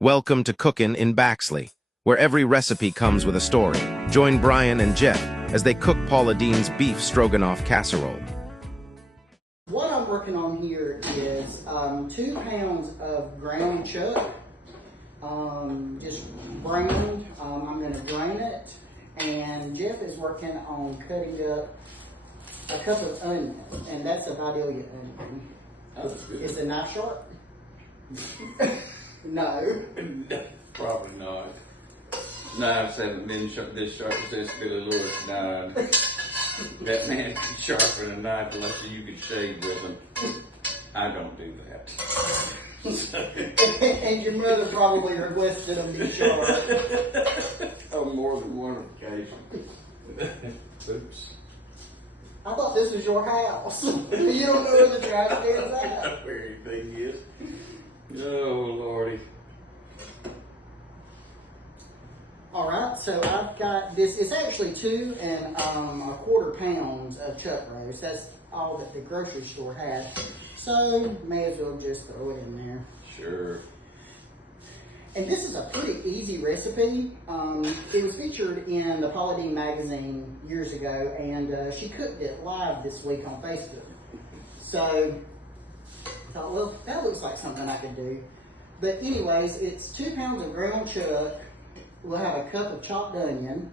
Welcome to Cookin' in Baxley, where every recipe comes with a story. Join Bryan and Jeff as they cook Paula Deen's beef Stroganoff Casserole. What I'm working on here is 2 pounds of ground chuck, just browned. I'm going to drain it, and Jeff is working on cutting up a cup of onion, and that's a Vidalia onion. Is the knife sharp? No. Probably not. Knives haven't been this sharp since Billy Lewis died. That man can sharpen a knife unless you can shave with them. I don't do that. And your mother probably requested them be sharp. On more than one occasion. Oops. I thought this was your house. You don't know where the trash can is at. Where anything is. Oh, Lordy. All right, so I've got this. It's actually 2 1/4 pounds of chuck roast. That's all that the grocery store had. So may as well just throw it in there. Sure. And this is a pretty easy recipe. It was featured in the Paula Deen magazine years ago, and she cooked it live this week on Facebook. So I thought, well, that looks like something I could do. But anyways, it's 2 pounds of ground chuck. We'll have a cup of chopped onion.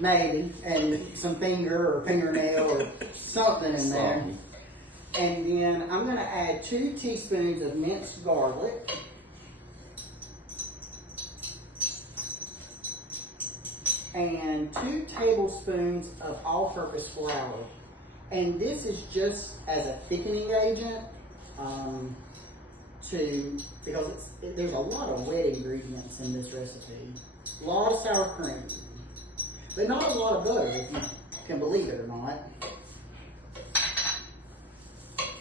Maybe. And some finger or fingernail or something in there. And then I'm going to add 2 teaspoons of minced garlic. And 2 tablespoons of all-purpose flour. And this is just as a thickening agent, because there's a lot of wet ingredients in this recipe. A lot of sour cream, but not a lot of butter, if you can believe it or not.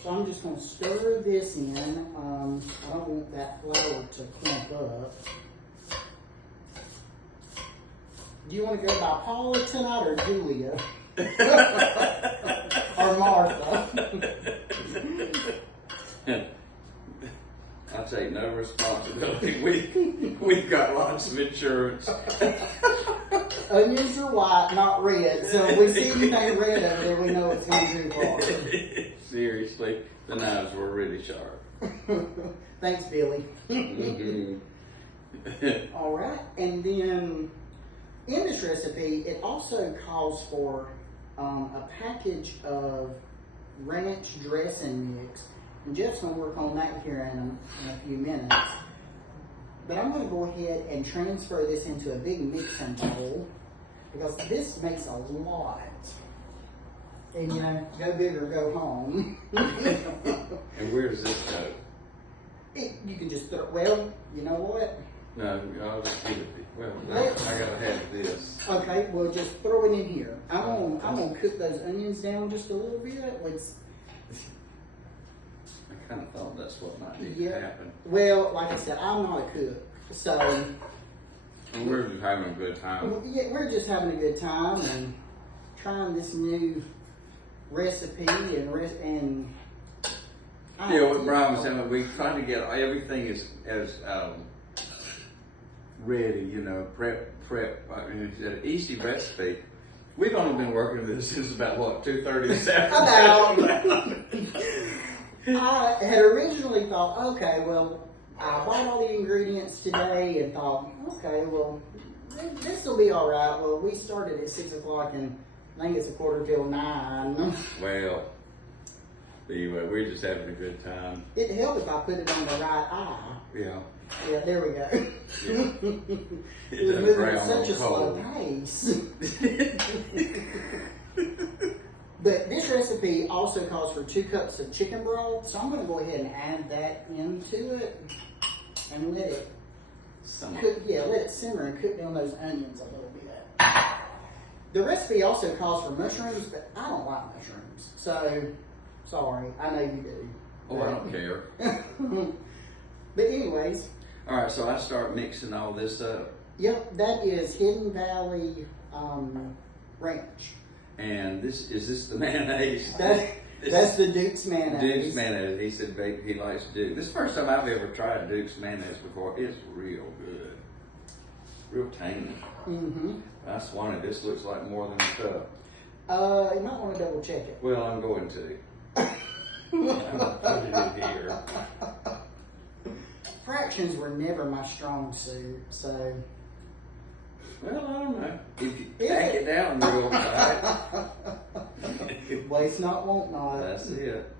So I'm just going to stir this in. I don't want that flour to clump up. Do you want to go by Paula tonight or Julia? Or Martha? I take no responsibility. We've got lots of insurance. Onions are white, not red. So if we see anything red over there, we know it's going too far. Seriously, the knives were really sharp. Thanks, Billy. Mm-hmm. All right, and then in this recipe, it also calls for a package of ranch dressing mix. And Jeff's going to work on that here in a few minutes. But I'm going to go ahead and transfer this into a big mixing bowl because this makes a lot. And you know, go big or go home. And where does this go? You can just throw, well, you know what? No, I'll just give it. Well, I gotta have this. Okay, well just throw it in here. I'm gonna cook those onions down just a little bit. I kind of thought that's what might need to happen. Well, like I said, I'm not a cook, so. And we're just having a good time. Yeah, we're just having a good time and trying this new recipe and Yeah, what Bryan was saying, we try to get everything as ready, you know, prep. I mean, it's an easy recipe. We've only been working with this since about, what, 2:30 this afternoon? I had originally thought, okay, well, I bought all the ingredients today and thought, okay, well, this will be all right. Well, we started at 6 o'clock and I think it's 8:45. Well, anyway, we're just having a good time. It'd help if I put it on the right eye. Yeah. Yeah, there we go. Yeah. It was moving at such a slow pace. But this recipe also calls for 2 cups of chicken broth, so I'm going to go ahead and add that into it and let it cook. Yeah, let it simmer and cook down those onions a little bit. The recipe also calls for mushrooms, but I don't like mushrooms, so sorry. I know you do. Oh, I don't care. But anyways. All right, so I start mixing all this up. Yep, that is Hidden Valley Ranch. And is this the mayonnaise? That's the Duke's mayonnaise. Duke's mayonnaise. He said he likes Duke. This is the first time I've ever tried Duke's mayonnaise before. It's real good. Real tangy. Mm-hmm. I swan this looks like more than a cup. You might want to double check it. Well, I'm going to. I'm going to put it in here. Fractions were never my strong suit, so. Well, I don't know. If you pack it down real tight. Waste not, want not. That's it.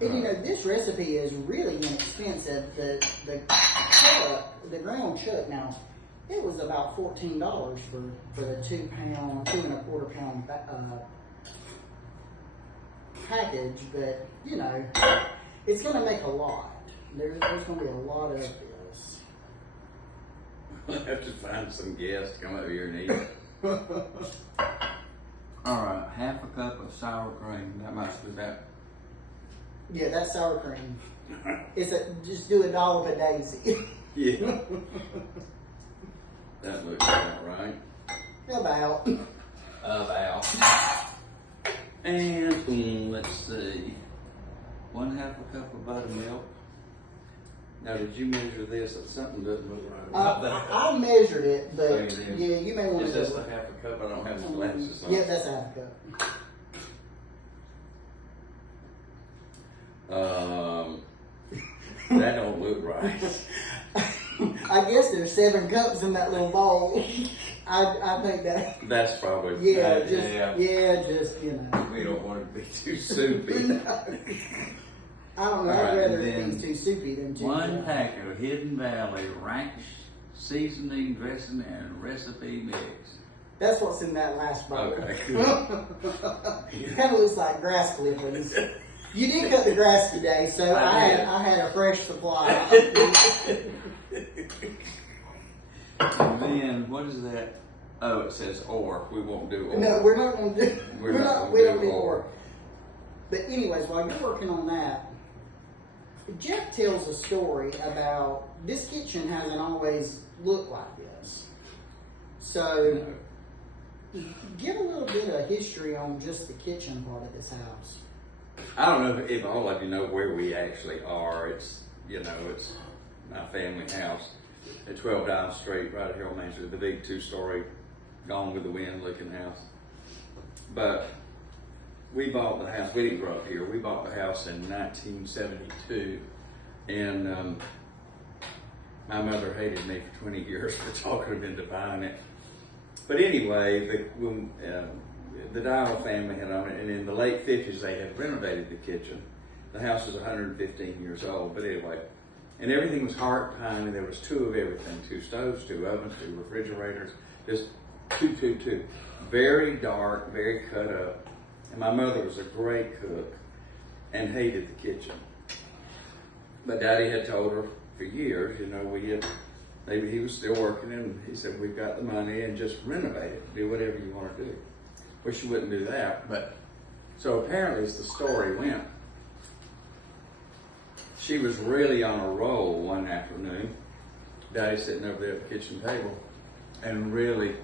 And you know, this recipe is really inexpensive. The chuck, the ground chuck, now, it was about $14 for the 2 and a quarter pound package, but you know, it's going to make a lot. There's going to be a lot of this. We'll have to find some guests to come over here and eat. All right, half a cup of sour cream. That must be that. Yeah, that's sour cream. Just do a dollop of Daisy. Yeah. That looks about right. About. And let's see. 1/2 a cup of buttermilk. Now, did you measure this? Something doesn't look right about that. I measured it, but Oh, you did? yeah, you may want to. Is this the half a cup? I don't have the glasses on. Yeah, that's a half a cup. That don't look right. I guess there's 7 cups in that little bowl. I think that. That's probably Yeah, that, just you know. We don't want it to be too soupy. I don't know. All I'd right, rather and it then be too soupy than too. 1 packet of Hidden Valley ranch seasoning, dressing, and recipe mix. That's what's in that last bowl. Okay, It kind of looks like grass clippings. You did cut the grass today, so I had a fresh supply. And then what is that? Oh, it says or. We won't do or. No, we're not going to do. We don't do or. But anyways, while you're working on that, Jeff tells a story about this kitchen hasn't always looked like this. So, give a little bit of history on just the kitchen part of this house. I don't know if all of you know where we actually are. It's my family house at 12 Diamond Street, right here on Main Street, the big 2-story, Gone with the Wind looking house. But we bought the house. We didn't grow up here. We bought the house in 1972, and my mother hated me for 20 years for talking them into buying it. But anyway, the Dial family had owned it, and in the late 50s they had renovated the kitchen. The house was 115 years old, but anyway, and everything was hard pine, and there was 2 of everything: 2 stoves, 2 ovens, 2 refrigerators, just two. Very dark, very cut up. And my mother was a great cook and hated the kitchen. But Daddy had told her for years, maybe he was still working, and he said, we've got the money, and just renovate it, do whatever you want to do. Well, she wouldn't do that, but so apparently as the story went, she was really on a roll one afternoon. Daddy sitting over there at the kitchen table and really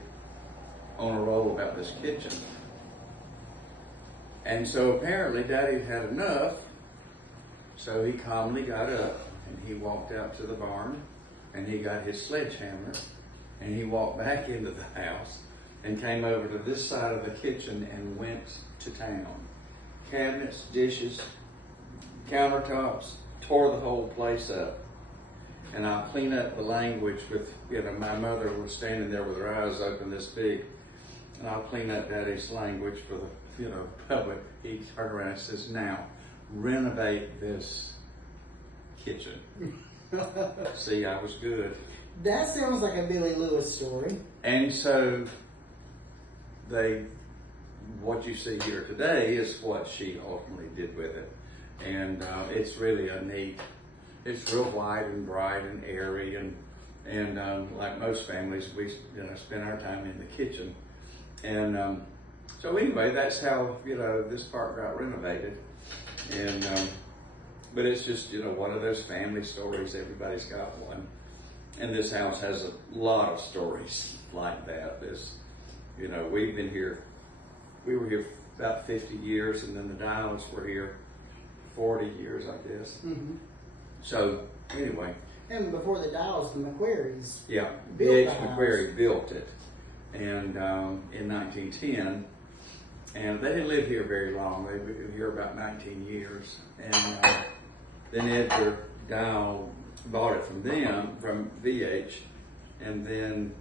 on a roll about this kitchen. And so apparently Daddy had enough, so he calmly got up and he walked out to the barn and he got his sledgehammer and he walked back into the house and came over to this side of the kitchen and went to town. Cabinets, dishes, countertops, tore the whole place up. And I'll clean up the language with, my mother was standing there with her eyes open this big, and I'll clean up Daddy's language for the, public. He turned around and says, now, renovate this kitchen. See, I was good. That sounds like a Billy Lewis story. And so what you see here today is what she ultimately did with it. And it's really a neat, it's real wide and bright and airy, and like most families, we spend our time in the kitchen. And so anyway, that's how, this part got renovated. And but it's just, one of those family stories. Everybody's got one. And this house has a lot of stories like that. We've been here, we were here about 50 years, and then the Dials were here 40 years, I guess. Mm-hmm. So anyway. And before the Dials, the McQuarries. Yeah, built B.H. the house. McQuarrie built it, and in 1910, and they didn't live here very long. They were here about 19 years, and then Edgar Dial bought it from them, from V.H., and then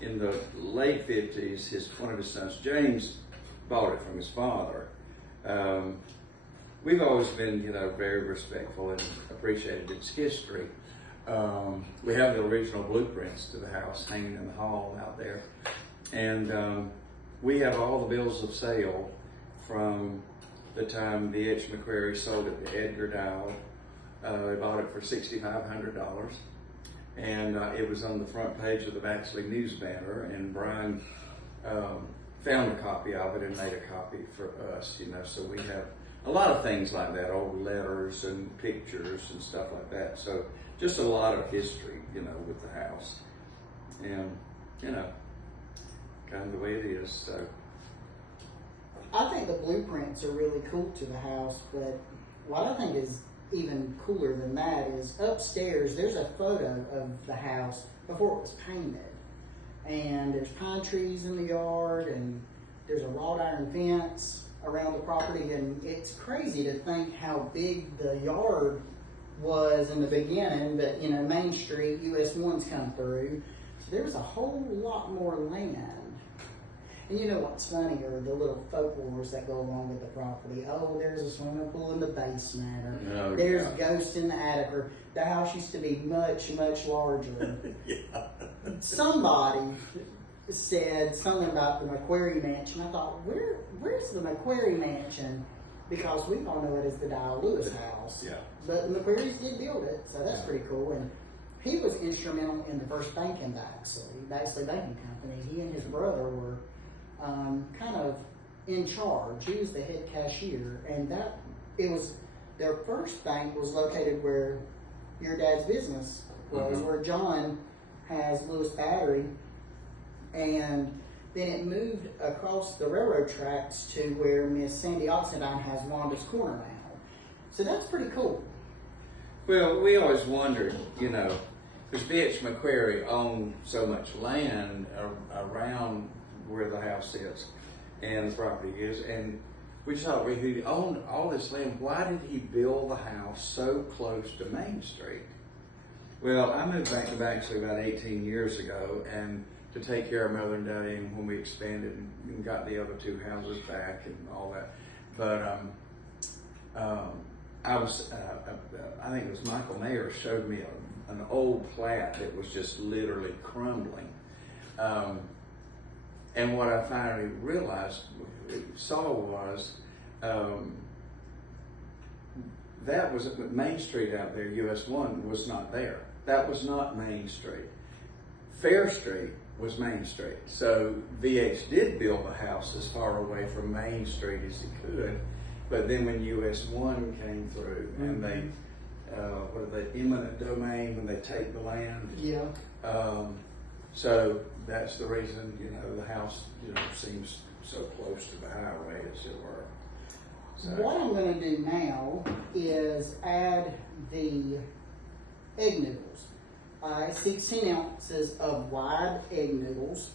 in the late 50s, one of his sons, James, bought it from his father. We've always been, very respectful and appreciated its history. We have the original blueprints to the house hanging in the hall out there. And we have all the bills of sale from the time B.H. McQuarrie sold it to Edgar Dial. They bought it for $6,500. And it was on the front page of the Baxley News Banner, and Bryan found a copy of it and made a copy for us, so we have a lot of things like that, old letters and pictures and stuff like that. So just a lot of history, with the house. And, kind of the way it is, so. I think the blueprints are really cool to the house, but what I think is even cooler than that is upstairs there's a photo of the house before it was painted, and there's pine trees in the yard, and there's a wrought iron fence around the property, and it's crazy to think how big the yard was in the beginning, but Main Street, US 1's come through, so there's a whole lot more land. And you know what's funny are the little folklores that go along with the property. Oh, there's a swimming pool in the basement, or there's ghosts in the attic, or the house used to be much, much larger. Yeah. Somebody said something about the McQuarrie Mansion. I thought, where's the McQuarrie Mansion? Because we all know it as the Dial Lewis house. Yeah. But the McQuarries did build it, so that's pretty cool. And he was instrumental in the first bank in Baxley Banking Company. He and his brother were kind of in charge. He was the head cashier, and their first bank was located where your dad's business was, where John has Lewis Battery, and then it moved across the railroad tracks to where Miss Sandy Oxendine has Wanda's Corner now. So that's pretty cool. Well, we always wondered, because B.H. McQuarrie owned so much land around where the house is and the property is, and we just thought, if he owned all this land, why did he build the house so close to Main Street? Well, I moved back to Baxley about 18 years ago, and to take care of Mother and Daddy, and when we expanded and got the other two houses back and all that. But I think it was Michael Mayer showed me an old plat that was just literally crumbling. And what I finally saw was that was Main Street out there, US 1 was not there. That was not Main Street. Fair Street was Main Street. So VH did build a house as far away from Main Street as he could, but then when US 1 came through and they, eminent domain, when they take the land. Yeah. So that's the reason, the house, seems so close to the highway, as it were. So. What I'm going to do now is add the egg noodles. 16 ounces of wide egg noodles.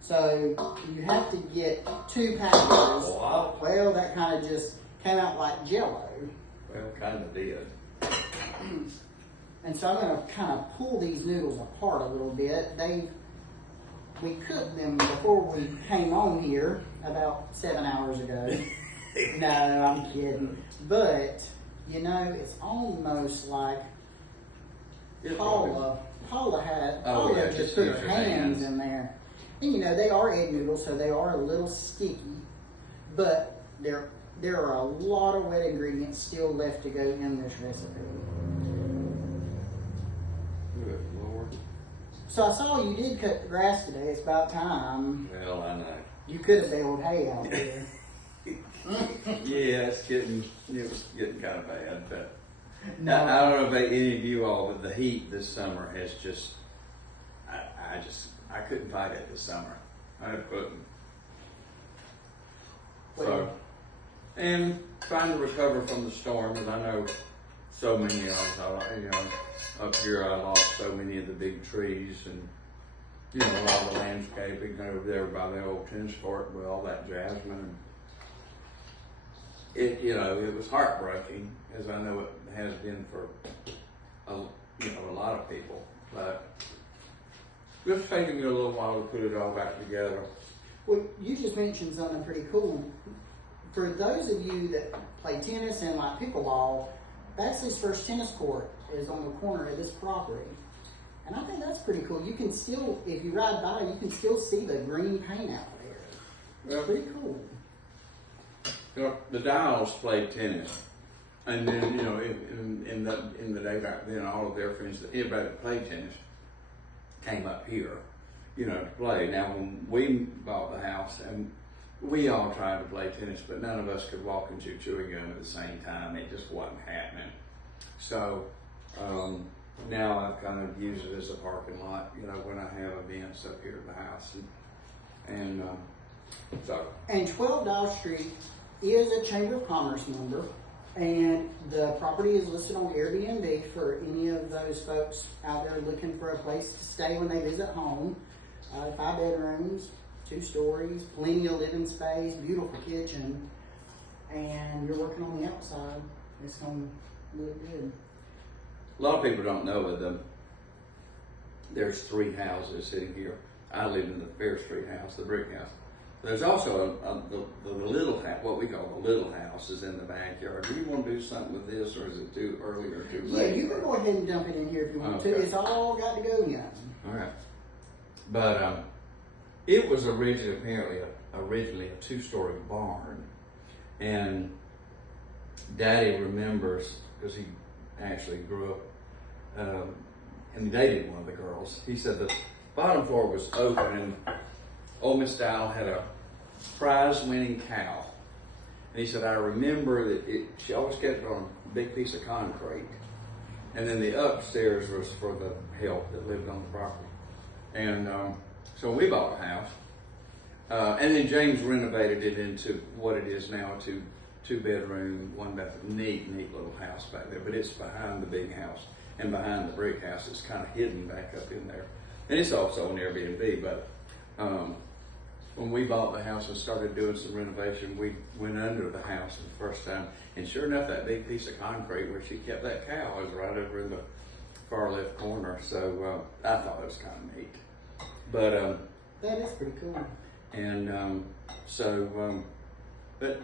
So you have to get 2 packages. Wow. Well, that kind of just came out like Jell-O. Well, kind of did. And so I'm going to kind of pull these noodles apart a little bit. We cooked them before we came on here about 7 hours ago. No, I'm kidding. But, it's almost like Paula just put her hands in there. And they are egg noodles, so they are a little sticky. But there are a lot of wet ingredients still left to go in this recipe. Good Lord. So I saw you did cut the grass today. It's about time. Well, I know. You could have baled hay out there. Yeah, it was getting kind of bad, but No. I don't know about any of you all, but the heat this summer has just, I couldn't fight it this summer. I couldn't. So, and trying to recover from the storm, and I know so many of us, up here I lost so many of the big trees, and a lot of the landscaping over there by the old tennis court with all that jasmine. And it was heartbreaking, as I know it has been for a lot of people. But it's taking me a little while to put it all back together. Well, you just mentioned something pretty cool. For those of you that play tennis and like pickleball, that's his first tennis court is on the corner of this property. And I think that's pretty cool. You can still, if you ride by, you can still see the green paint out there. It's pretty cool. The Dials played tennis. And then, in the day back then, all of their friends, everybody that played tennis came up here, to play. Now, when we bought the house, and we all tried to play tennis, but none of us could walk and chew chewing gum at the same time. It just wasn't happening. So, now I've kind of used it as a parking lot, when I have events up here at the house. And 12 Dow Street is a Chamber of Commerce member, and the property is listed on Airbnb for any of those folks out there looking for a place to stay when they visit home. 5 bedrooms, 2 stories, plenty of living space, beautiful kitchen, and you're working on the outside. It's going to look good. A lot of people don't know that there's 3 houses sitting here. I live in the Fair Street house, the brick house. There's also the little house, what we call the little house, is in the backyard. Do you want to do something with this, or is it too early or too late? Yeah, you can go ahead and dump it in here if you want to. It's all got to go yet. All right. But it was originally a 2-story barn, and Daddy remembers, because he actually grew up and dated one of the girls. He said the bottom floor was open, and old Miss Dial had a prize-winning cow. And he said, I remember that she always kept it on a big piece of concrete. And then the upstairs was for the help that lived on the property. And so we bought the house. And then James renovated it into what it is now, a 2-bedroom, 1-bathroom, neat little house back there. But it's behind the big house. And behind the brick house, it's kind of hidden back up in there. And it's also an Airbnb, but when we bought the house and started doing some renovation, we went under the house the first time, and sure enough, that big piece of concrete where she kept that cow was right over in the far left corner. So I thought it was kind of neat. But that is pretty cool. And but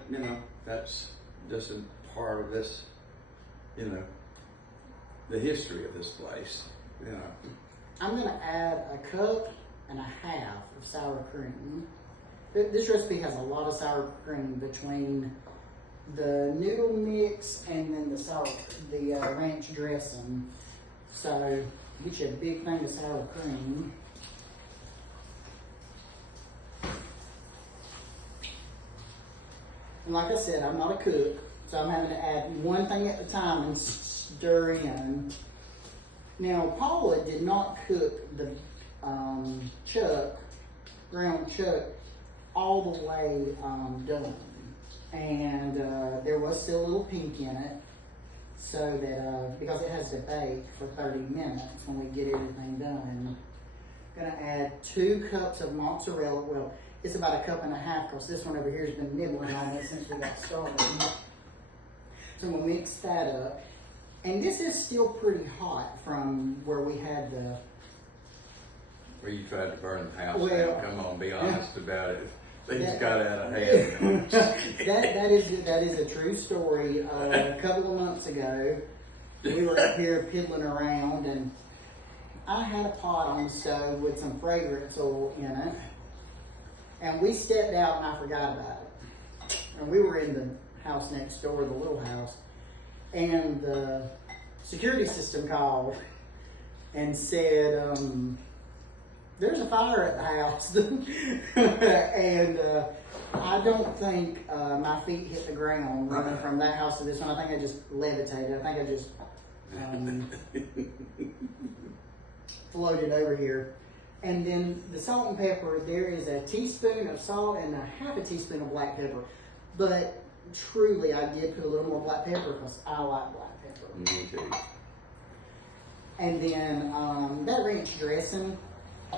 that's just a part of this, the history of this place. I'm going to add a cup and a half of sour cream. This recipe has a lot of sour cream between the noodle mix and then the ranch dressing. So get you a big thing of sour cream. And like I said, I'm not a cook, so I'm having to add one thing at a time and stir in. Now, Paula did not cook the ground chuck, all the way done. And there was still a little pink in it, so that, because it has to bake for 30 minutes when we get everything done. I'm gonna add 2 cups of mozzarella. Well, it's about 1.5 cups, because this one over here has been nibbling on it since we got started. So we'll mix that up. And this is still pretty hot from where we had the... Where you tried to burn the house Well, down. Come on, be honest about it. Things got out of hand. that is a true story. A couple of months ago, we were up here piddling around, and I had a pot on the stove with some fragrance oil in it. And we stepped out and I forgot about it. And we were in the house next door, the little house. And the security system called and said, there's a fire at the house. And I don't think my feet hit the ground running from that house to this one. I think I just levitated. I think I just floated over here. And then the salt and pepper, there is a teaspoon of salt and a half a teaspoon of black pepper. But truly, I did put a little more black pepper because I like black pepper. Me too. And then that ranch dressing,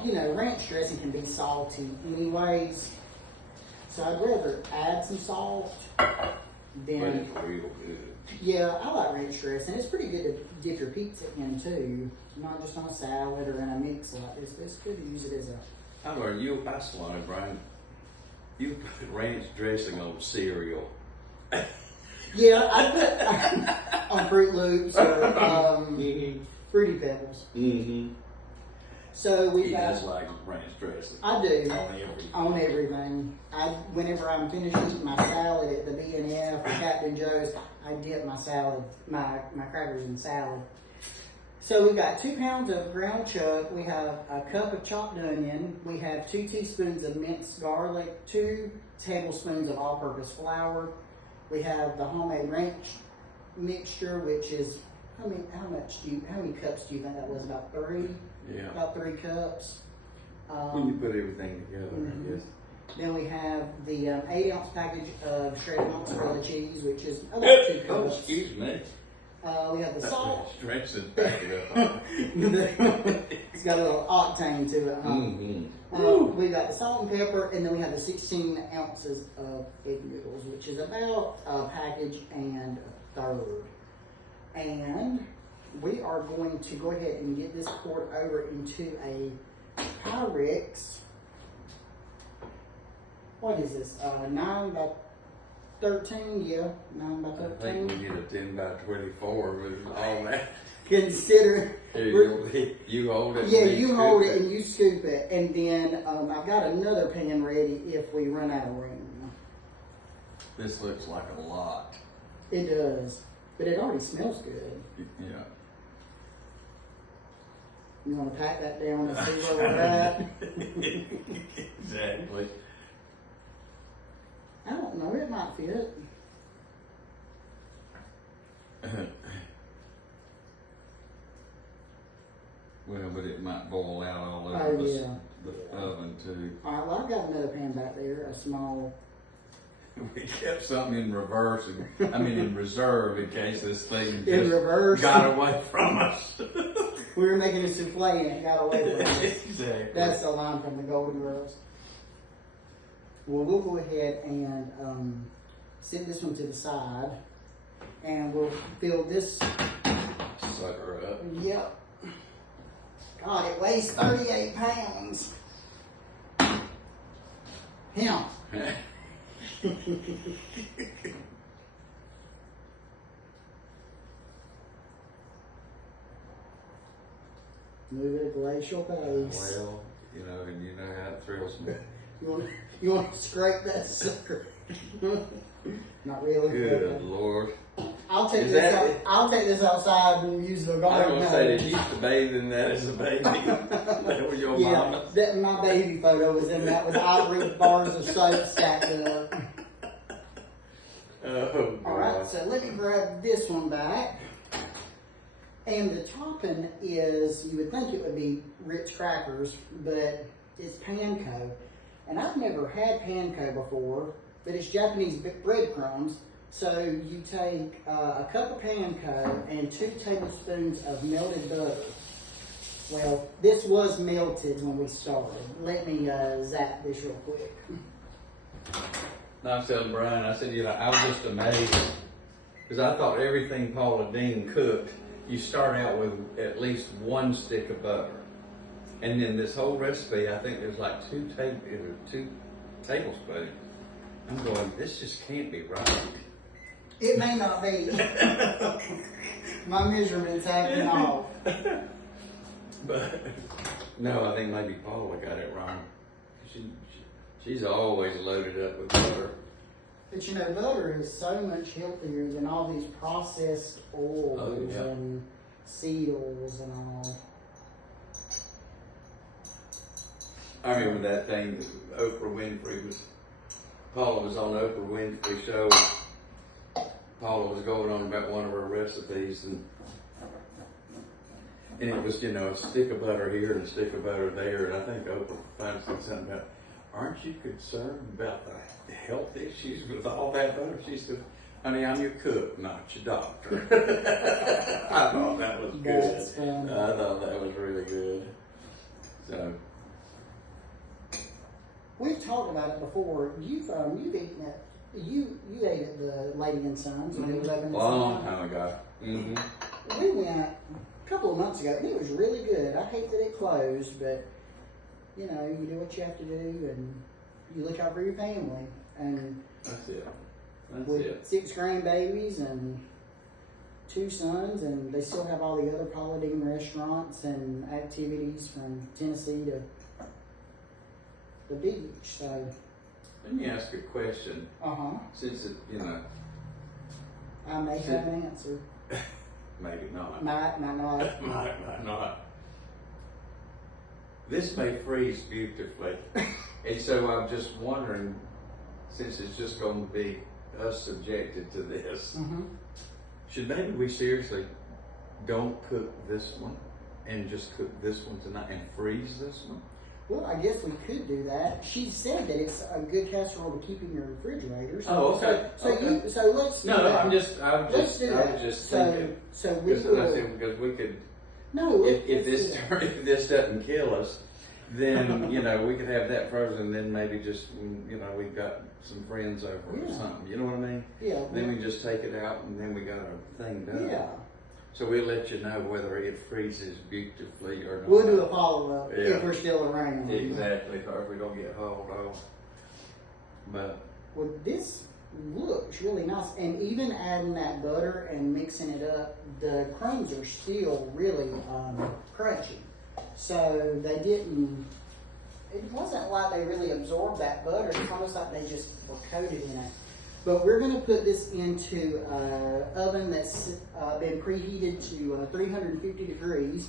ranch dressing can be salty anyways. So I'd rather add some salt But than. it's real good. Yeah, I like ranch dressing. It's pretty good to dip your pizza in too. Not just on a salad or in a mix like this, but it's good to use it as a. I learned I swallowed, Brian. You put ranch dressing on cereal. Yeah, I put on Fruit Loops or Fruity Pebbles. Mm-hmm. So we He got. does like ranch dressing. I do. On everything. On everything. Whenever I'm finished eating my salad at the B&F or Captain Joe's, I dip my salad, my crackers in salad. So we've got 2 pounds of ground chuck. We have a cup of chopped onion. We have 2 teaspoons of minced garlic, 2 tablespoons of all-purpose flour. We have the homemade ranch mixture, which is how many cups do you think that was? About 3? Yeah. About 3 cups. When you put everything together, Mhm. I guess. Then we have the 8-ounce package of shredded mozzarella cheese, which is about 2 Oh, cups. excuse me. We have the salt. Dressing back it up. It's got a little octane to it. Mm-hmm. We got the salt and pepper, and then we have the 16 ounces of egg noodles, which is about a package and a third. And we are going to go ahead and get this poured over into a Pyrex. What is this? 9 by 13? Yeah, 9 by I 13. think we get a 10 by 24 with all that. Consider. You hold it. Yeah, and you scoop hold it and you scoop it. And then I've got another pan ready if we run out of room. This looks like a lot. It does. But it already smells good. Yeah. You want to pack that down and see where we're at? Exactly. I don't know. It might fit. Well, but it might boil out all Oh, over yeah. the oven too. All right, well, I've got another pan back there, a small. We kept something in reverse, in reserve in case this thing In just reverse. got away from us. We were making a souffle and it got away from us. Exactly. That's the line from the Golden Girls. Well, we'll go ahead and set this one to the side, and we'll fill this. Sucker up. Yep. God, it weighs 38 pounds. Him. Move at a glacial pace. Well, and you know how it thrills me. You want to scrape that sucker? Not really. Good Lord. I'll take Is this. that- I'll take this outside and use the I garden. was going to say, did you used to bathe in that as a baby? That was your Yeah, mama? that my baby photo was in that with ivory bars of soap stacked up. Oh, All right, God. so let me grab this one back. And the topping is, you would think it would be Ritz crackers, but it's panko. And I've never had panko before, but it's Japanese breadcrumbs. So you take a cup of panko and 2 tablespoons of melted butter. Well, this was melted when we started. Let me zap this real quick. I was telling Bryan, I said, I was just amazed. Because I thought everything Paula Deen cooked, you start out with at least 1 stick of butter. And then this whole recipe, I think there's like 2 tablespoons. I'm going, this just can't be right. It may not be. My measurements have been off. But no, I think maybe Paula got it wrong. She's always loaded up with butter. But butter is so much healthier than all these processed oils and seed oils and all. I remember that thing that Oprah Winfrey Paula was on the Oprah Winfrey show. Paula was going on about one of her recipes, and it was, a stick of butter here and a stick of butter there, and I think Oprah finally said something about aren't you concerned about the health issues with all that butter? She said, honey, I'm your cook, not your doctor. I thought that was good. That's funny. I thought that was really good. So, we've talked about it before. You've eaten it. You ate at the Lady and Sons when it was open. long time ago. We went a couple of months ago, and it was really good. I hate that it closed, but you know, you do what you have to do, and you look out for your family. And That's it. with 6 grandbabies and 2 sons, and they still have all the other Paula Deen restaurants and activities from Tennessee to the beach. So, Let me ask a question. Since it, I may have an answer. maybe not. Might not. might not. This may freeze beautifully. And so I'm just wondering, since it's just going to be us subjected to this, should maybe we seriously don't cook this one and just cook this one tonight and freeze this one? Well, I guess we could do that. She said that it's a good casserole to keep in your refrigerator. So, Oh, okay. So let's do that. No, I was just thinking. So we Because we could. No, If this doesn't kill us, then we could have that frozen. Then maybe just we've got some friends over or something. You know what I mean? Yeah. Then we just take it out, and then we got our thing done. Yeah. So we'll let you know whether it freezes beautifully or not. We'll do a follow-up Yeah. if we're still around. Exactly, or if we don't get hauled off. But Well, this looks really nice, and even adding that butter and mixing it up, the crumbs are still really crunchy. So they didn't. It wasn't like they really absorbed that butter. It's almost like they just were coated in it. But we're going to put this into an oven that's been preheated to 350 degrees.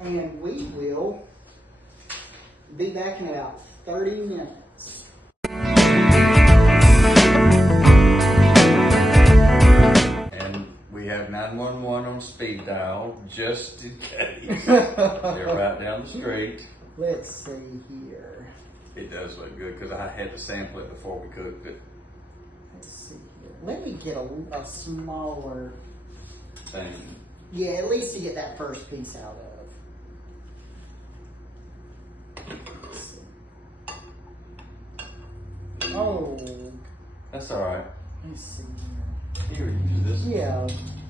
And we will be back in about 30 minutes. And we have 911 on speed dial just in case. They're right down the street. Let's see here. It does look good because I had to sample it before we cooked it. Let's see here. Let me get a smaller Thing. Yeah, at least to get that first piece out of. Let's see. Oh, That's all right. let's see Here, use this. here. Yeah,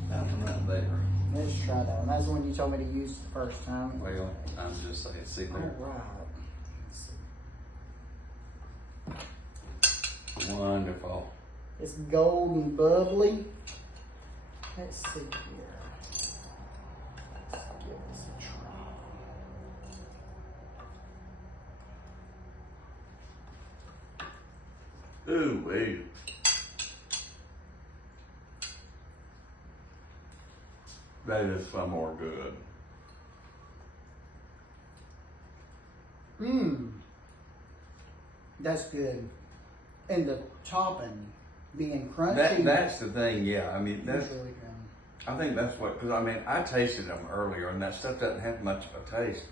That one right there. let's try that one. That's the one you told me to use the first time. Well, I'm just saying, see All there. right. Let's see. Wonderful. It's golden bubbly. Let's see here. Let's give this a try. Ooh, wait. That is some more good. Mmm. That's good. And the topping being crunchy. That's the thing, yeah. I mean, That's that's. really good. I think that's what, because I mean, I tasted them earlier, and that stuff doesn't have much of a taste.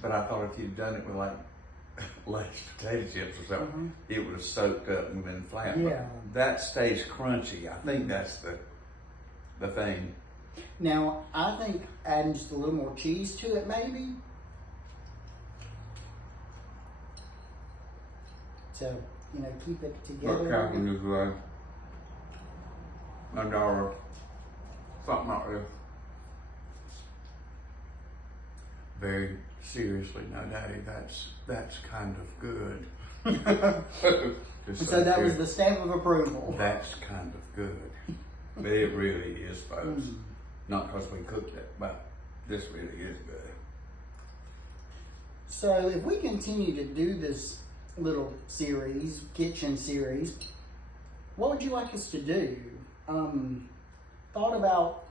But I thought if you'd done it with like Lay's potato chips or something, it would have soaked up and been flat. But Yeah. that stays crunchy. I think that's the thing. Now, I think adding just a little more cheese to it, maybe. So, keep it together. But Calvin is like $1, something like this. Very seriously, now, Daddy, that's kind of good. So that was the stamp of approval. That's kind of good. But it really is, folks. Not because we cooked it, but this really is good. So if we continue to do this little series, kitchen series, what would you like us to do? Thought about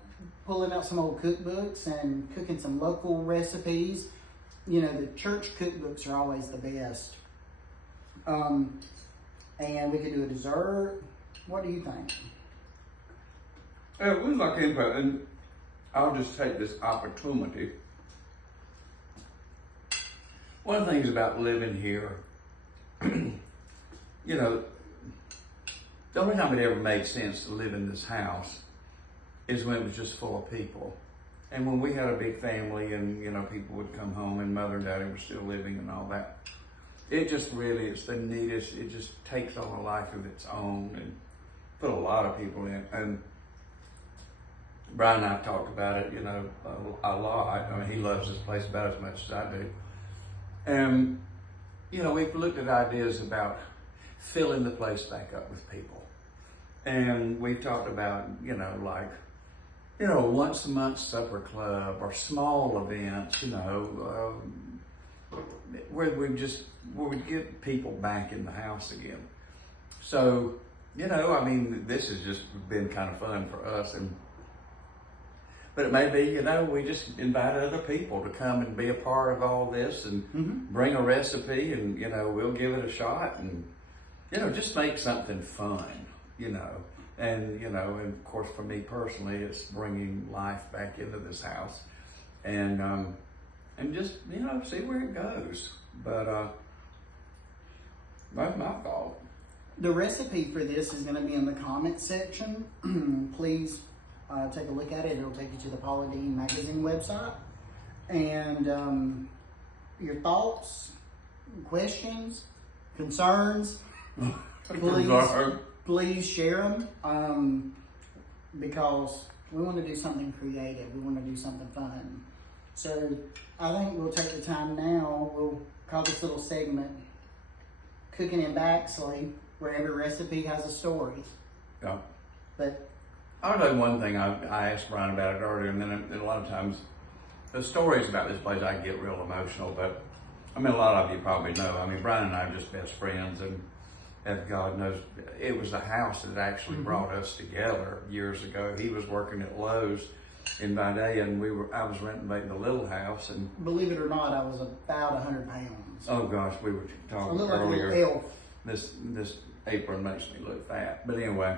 pulling out some old cookbooks and cooking some local recipes. The church cookbooks are always the best. And we could do a dessert. What do you think? We'd like input, and I'll just take this opportunity One of the things about living here, you know, the only time it ever made sense to live in this house is when it was just full of people. And when we had a big family and, you know, people would come home and mother and daddy were still living and all that. It just really, it's the neatest, it just takes on a life of its own and put a lot of people in. And Bryan and I talked about it, you know, a lot. I mean, he loves this place about as much as I do. And, you know, we've looked at ideas about filling the place back up with people. And we've talked about, you know, like, you know, once a month supper club or small events, you know, where we get people back in the house again. So, you know, I mean, this has just been kind of fun for us. But it may be, you know, we just invite other people to come and be a part of all this and bring a recipe and, you know, we'll give it a shot and, you know, just make something fun, you know. And, you know, and of course for me personally, it's bringing life back into this house and just, you know, see where it goes. But that's my fault. The recipe for this is going to be in the comment section. Please take a look at it. It'll take you to the Paula Deen magazine website. And your thoughts, questions, concerns, please share them because we want to do something creative. We want to do something fun. So I think we'll take the time now. We'll call this little segment Cooking in Baxley, where every recipe has a story. Yeah. But I'll tell you one thing. I asked Bryan about it earlier, and then a lot of times the stories about this place, I get real emotional. But I mean, a lot of you probably know. I mean, Bryan and I are just best friends, and God knows, it was the house that actually brought us together years ago. He was working at Lowe's in Vidalia, and I was renting the little house. And believe it or not, I was about 100 pounds. Oh gosh, we were talking earlier. Like a elf. This apron makes me look fat. But anyway,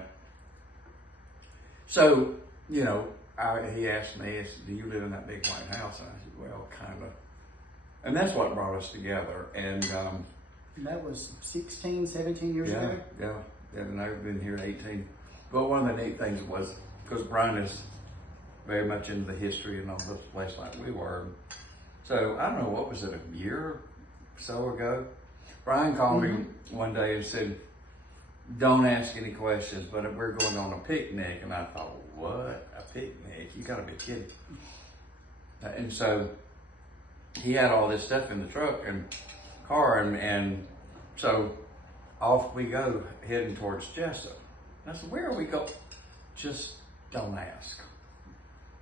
so, you know, he asked me, do you live in that big white house? And I said, well, kind of. And that's what brought us together. And that was 16, 17 years ago? Yeah, and I've been here 18. But one of the neat things was, because Bryan is very much into the history and all this place like we were. So, I don't know, what was it, a year or so ago? Bryan called me one day and said, don't ask any questions, but we're going on a picnic. And I thought, what? A picnic? You gotta be kidding. And so, he had all this stuff in the truck and car, and so off we go heading towards Jessup. And I said, where are we going? Just don't ask.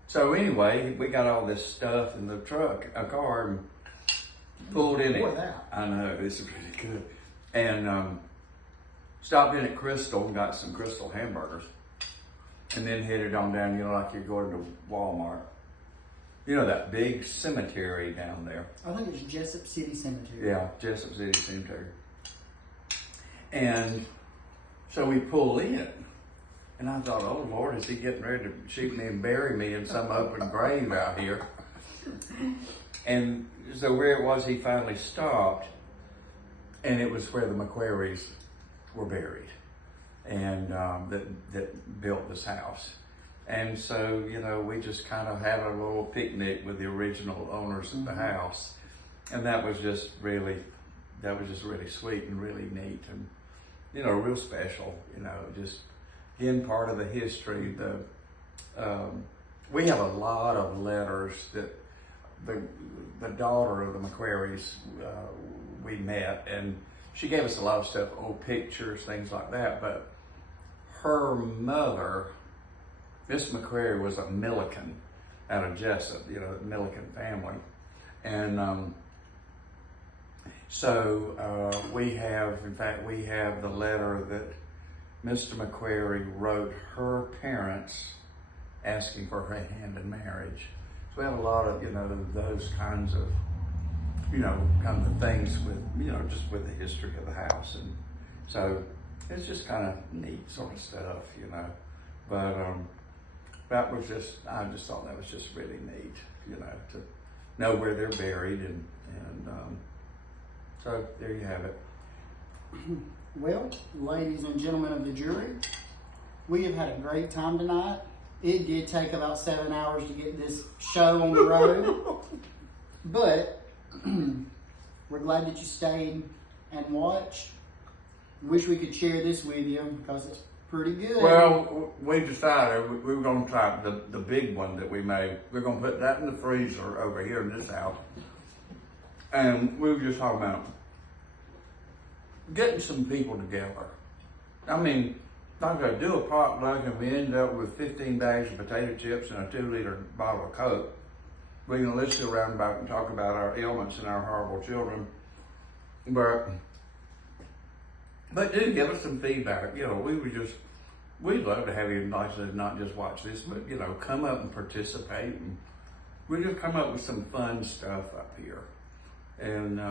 So anyway, we got all this stuff in the truck, a car, and pulled in it. I know, this is pretty good. And stopped in at Crystal and got some Crystal hamburgers. And then headed on down, you know, like you're going to Walmart. You know that big cemetery down there? I think it's Jessup City Cemetery. Yeah, Jessup City Cemetery. And so we pull in. And I thought, oh Lord, is he getting ready to shoot me and bury me in some open grave out here? And so where it was, he finally stopped. And it was where the McQuarries were buried. And that built this house. And so, you know, we just kind of had a little picnic with the original owners of the house. And that was just really sweet and really neat and, you know, real special, you know, just again, part of the history. We have a lot of letters that the daughter of the McQuarries, we met, and she gave us a lot of stuff, old pictures, things like that. But her mother, Miss McQuarrie, was a Milliken out of Jessup, you know, the Milliken family. And so we have the letter that Mr. McQuarrie wrote her parents asking for her hand in marriage. So we have a lot of, you know, those kinds of, you know, kind of things with, you know, just with the history of the house. And so it's just kind of neat sort of stuff, you know. But that was I just thought that was just really neat, you know, to know where they're buried and So there you have it. Well, ladies and gentlemen of the jury, we have had a great time tonight. It did take about 7 hours to get this show on the road, but we're glad that you stayed and watched. Wish we could share this with you because it's pretty good. Well, we decided we were going to try the big one that we made. We're going to put that in the freezer over here in this house. And we were just talking about getting some people together. I mean, like I do a potluck and we end up with 15 bags of potato chips and a 2-liter bottle of Coke. We can listen around about and talk about our ailments and our horrible children. But do give us some feedback. You know, we'd love to have you invited to not just watch this, but, you know, come up and participate. And we just come up with some fun stuff up here. And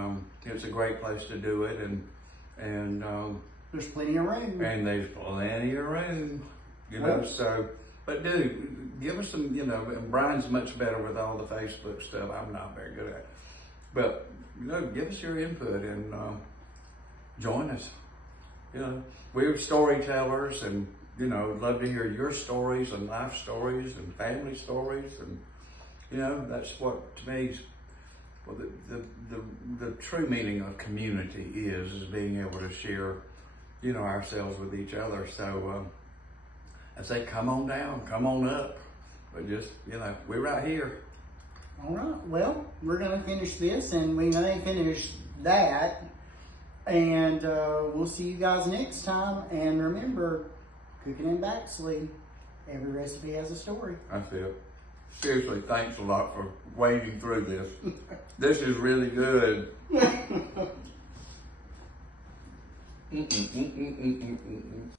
it's a great place to do it. And there's plenty of room. And there's plenty of room, you know, so, but dude, give us some, you know, and Bryan's much better with all the Facebook stuff. I'm not very good at it. But, you know, give us your input and join us. You know, we're storytellers and, you know, love to hear your stories and life stories and family stories. And, you know, that's what, to me, is well, the true meaning of community is being able to share, you know, ourselves with each other. So I say, come on down, come on up. But just, you know, we're right here. All right. Well, we're going to finish this, and we may finish that. And we'll see you guys next time. And remember, cooking in Baxley, every recipe has a story. That's it. Seriously, thanks a lot for wading through this. This is really good.